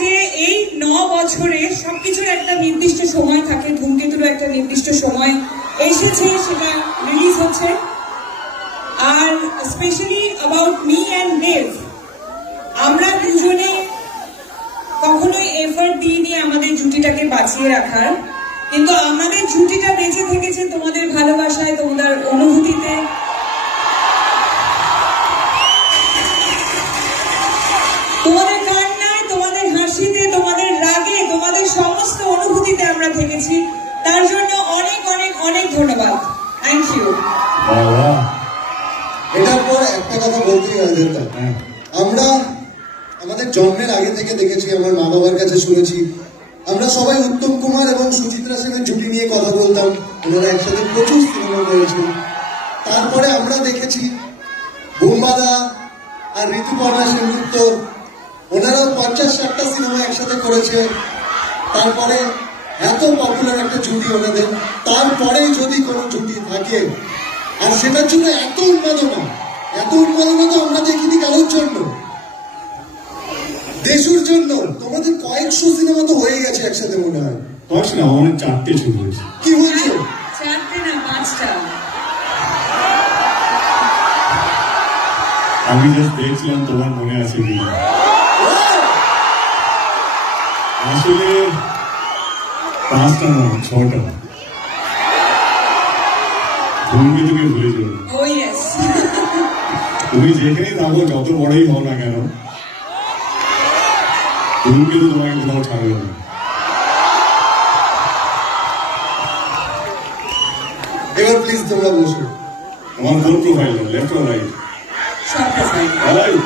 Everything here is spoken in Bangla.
যে এই 9 বছরে সবকিছুর একটা নির্দিষ্ট সময় থাকে, ধূমকেতুরও একটা নির্দিষ্ট সময় এসেছে, সেটা রিলিজ হচ্ছে। আর স্পেশালি অ্যাবাউট মি অ্যান্ড দেব, আমরা দুজনে কখনোই এফর্ট দিইনি আমাদের জুটিটাকে বাঁচিয়ে রাখার, কিন্তু আমাদের জুটিটা বেঁচে থেকেছে তোমাদের ভালোবাসায়, তোমাদের অনুভূতিতে। তোমাদের কান্নায়, তোমাদের হাসিতে, তোমাদের রাগে, তোমাদের সমস্ত অনুভূতিতে আমরা থেকেছি। তার জন্য অনেক অনেক অনেক ধন্যবাদ। Thank you. এটার পর একটা কথা বলতেই হয় যেটা, আমরা আমাদের জন্মের আগে থেকে দেখেছি, আমার মা বাবার কাছে শুনেছি, আমরা সবাই উত্তম কুমার এবং সুচিত্রা সেনের জুটি নিয়ে কথা বলতাম। ওনারা একসাথে প্রচুর সিনেমা করেছেন। তারপরে আমরা দেখেছি বোম্বাদা আর ঋতুপর্ণা সেনগুপ্ত, ওনারাও 50-60টা সিনেমা একসাথে করেছে। তারপরে এত পপুলার একটা জুটি ওনাদের, তারপরেই যদি কোনো জুটি থাকে, আর সেটার জন্য এত উন্মাদনা তো আমরা দেখিনি কারোর জন্য। দেশুর জন্য তোমাদের কয়েকশো সিনেমা তো হয়ে গেছে একসাথে, মনে হয় কয়েকশো না, অনেক 4টে ছবি হয়েছে। কি বলছো? 4টে না 5টা? আমি জাস্ট দেখছিলাম তোমার মনে আছে কি। আসলে 5টা না, 6টা। ধূমকেতুকে ভুলে যাবো। Oh yes. তুমি যেখানেই থাকো, যত বড়ই হও না কেন, ধূমকেতু তোমাকে কোথাও ছাড়বে না। এবার প্লিজ তোমরা বসো। আমার কোন প্রোফাইল, লেফট অর রাইট? সব প্রোফাইল। রাইট।